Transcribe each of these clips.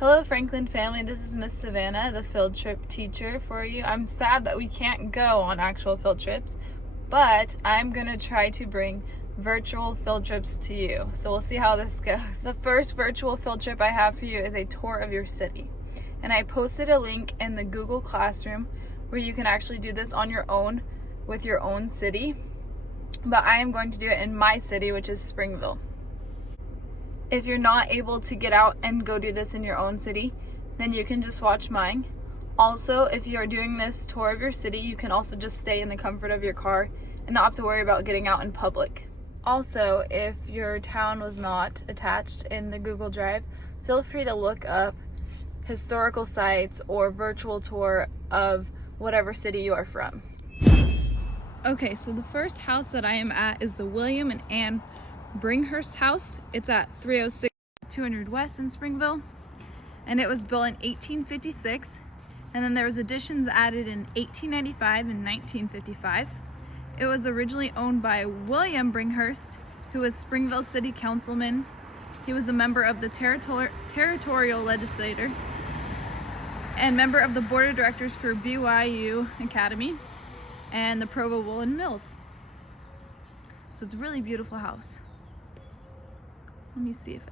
Hello Franklin family, this is Miss Savannah, the field trip teacher for you. I'm sad that we can't go on actual field trips, but I'm gonna try to bring virtual field trips to you. So we'll see how this goes. The first virtual field trip I have for you is a tour of your city. And I posted a link in the Google Classroom where you can actually do this on your own with your own city. But I am going to do it in my city, which is Springville. If you're not able to get out and go do this in your own city, then you can just watch mine. Also, if you are doing this tour of your city, you can also just stay in the comfort of your car and not have to worry about getting out in public. Also, if your town was not attached in the Google Drive, feel free to look up historical sites or virtual tour of whatever city you are from. Okay, so the first house that I am at is the William and Anne Hurst House. It's at 306 200 West in Springville, and it was built in 1856, and then there was additions added in 1895 and 1955. It was originally owned by William Bringhurst, who was Springville City Councilman. He was a member of the territorial legislature and member of the board of directors for BYU Academy and the Provo Woolen Mills. So it's a really beautiful house. Let me see if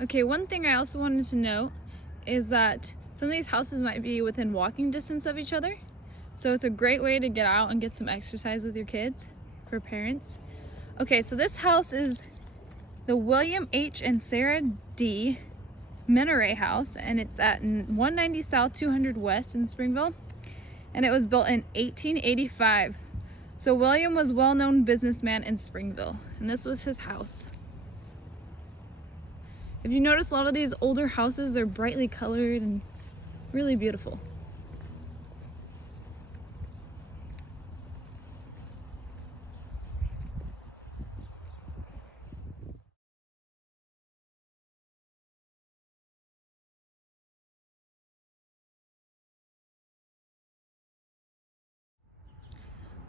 Okay, one thing I also wanted to note is that some of these houses might be within walking distance of each other. So it's a great way to get out and get some exercise with your kids for parents. Okay, so this house is the William H. and Sarah D. Minaret House, and it's at 190 South 200 West in Springville, and it was built in 1885. So William was a well-known businessman in Springville, and this was his house. If you notice, a lot of these older houses are brightly colored and really beautiful.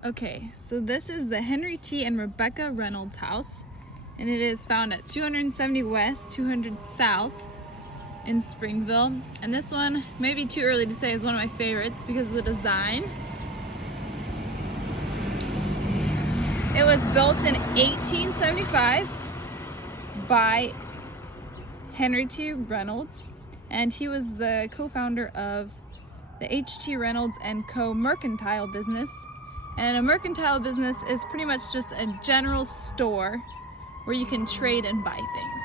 Okay, so this is the Henry T. and Rebecca Reynolds house, and it is found at 270 West, 200 South in Springville. And this one, may be too early to say, is one of my favorites because of the design. It was built in 1875 by Henry T. Reynolds, and he was the co-founder of the T Reynolds and Co. mercantile business. And a mercantile business is pretty much just a general store where you can trade and buy things.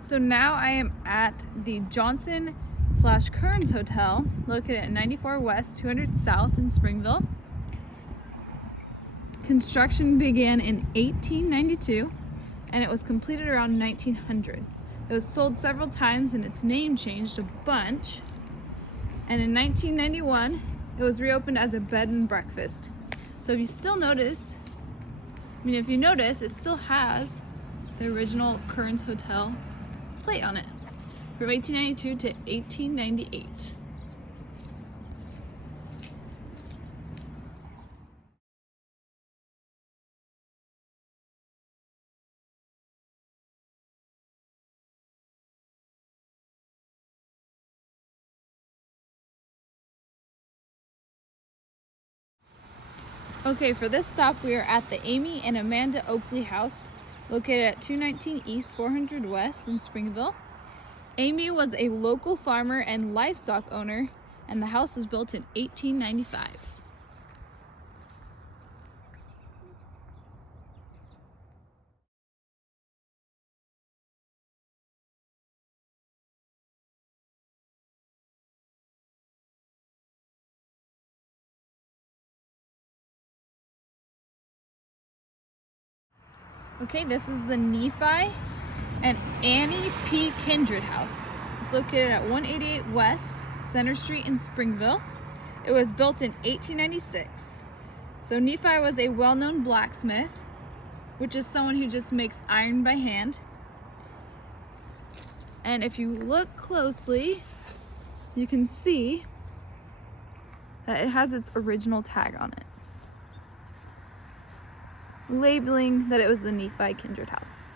So now I am at the Johnson/Kearns Hotel, located at 94 West, 200 South in Springville. Construction began in 1892, and it was completed around 1900. It was sold several times, and its name changed a bunch. And in 1991, it was reopened as a bed and breakfast. So if you notice, it still has the original Kearns Hotel plate on it from 1892 to 1898. Okay, for this stop we are at the Amy and Amanda Oakley House, located at 219 East 400 West in Springville. Amy was a local farmer and livestock owner, and the house was built in 1895. Okay, this is the Nephi and Annie P. Kindred House. It's located at 188 West Center Street in Springville. It was built in 1896. So Nephi was a well-known blacksmith, which is someone who just makes iron by hand. And if you look closely, you can see that it has its original tag on it, labeling that it was the Nephi Kindred House.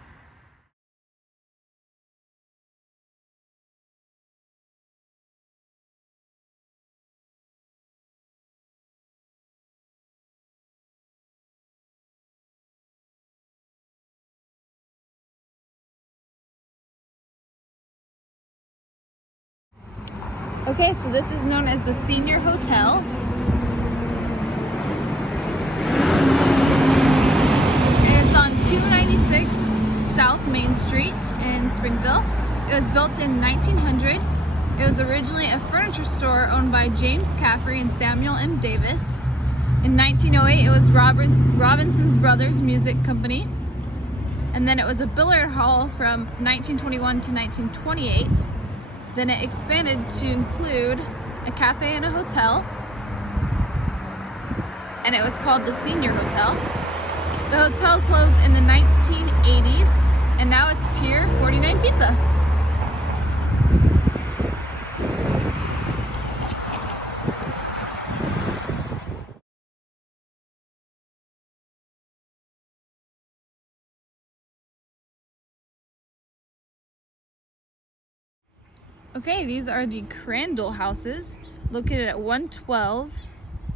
Okay, so this is known as the Senior Hotel. And it's on 296 South Main Street in Springville. It was built in 1900. It was originally a furniture store owned by James Caffrey and Samuel M. Davis. In 1908, it was Robinson's Brothers Music Company. And then it was a billiard hall from 1921 to 1928. Then it expanded to include a cafe and a hotel, and it was called the Senior Hotel. The hotel closed in the 1980s, and now it's Pier 49 Pizza. Okay, these are the Crandall Houses, located at 112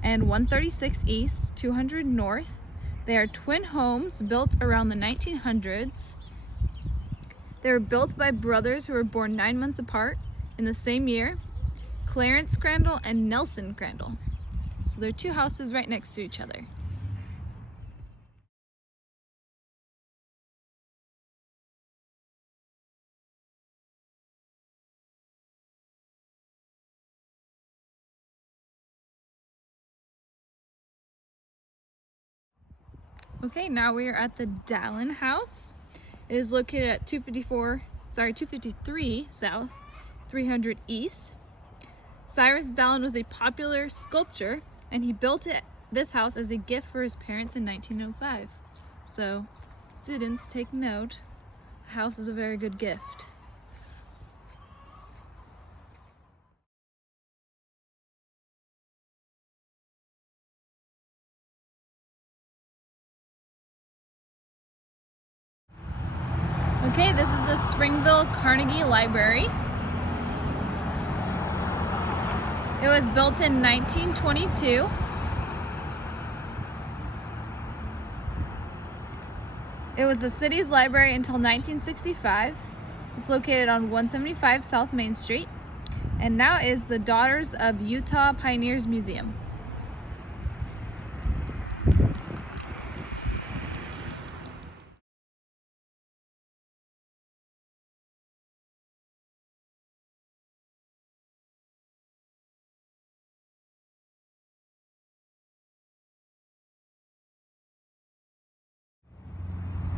and 136 East, 200 North. They are twin homes built around the 1900s. They were built by brothers who were born 9 months apart in the same year, Clarence Crandall and Nelson Crandall. So they're two houses right next to each other. Okay, now we are at the Dallin House. It is located at 253 South, 300 East. Cyrus Dallin was a popular sculptor, and he built this house as a gift for his parents in 1905. So, students, take note. A house is a very good gift. Okay, this is the Springville Carnegie Library. It was built in 1922. It was the city's library until 1965. It's located on 175 South Main Street, and now is the Daughters of Utah Pioneers Museum.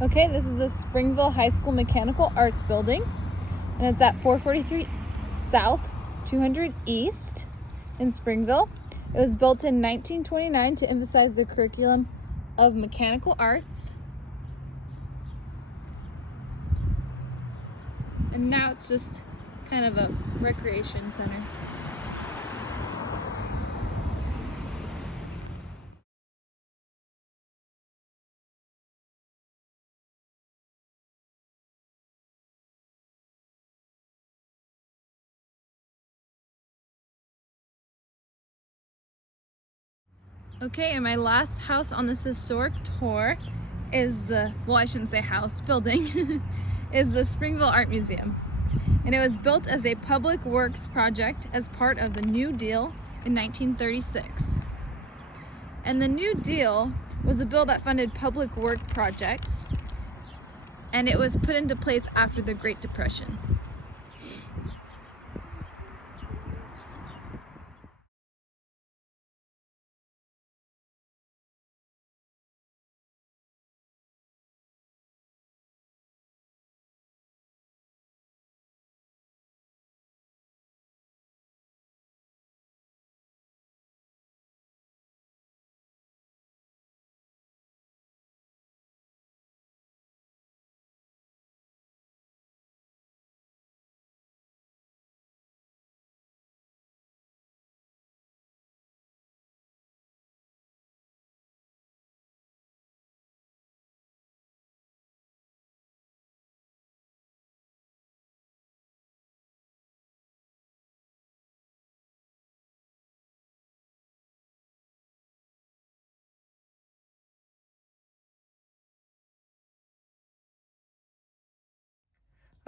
Okay, this is the Springville High School Mechanical Arts Building, and it's at 443 South, 200 East in Springville. It was built in 1929 to emphasize the curriculum of mechanical arts. And now it's just kind of a recreation center. Okay, and my last house on this historic tour is I shouldn't say house, building, is the Springville Art Museum. And it was built as a public works project as part of the New Deal in 1936. And the New Deal was a bill that funded public work projects, and it was put into place after the Great Depression.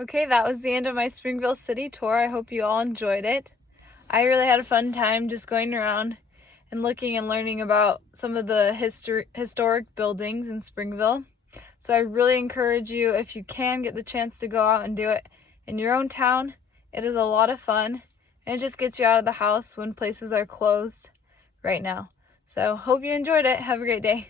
Okay, that was the end of my Springville City tour. I hope you all enjoyed it. I really had a fun time just going around and looking and learning about some of the historic buildings in Springville. So I really encourage you, if you can get the chance to go out and do it in your own town. It is a lot of fun, and it just gets you out of the house when places are closed right now. So hope you enjoyed it. Have a great day.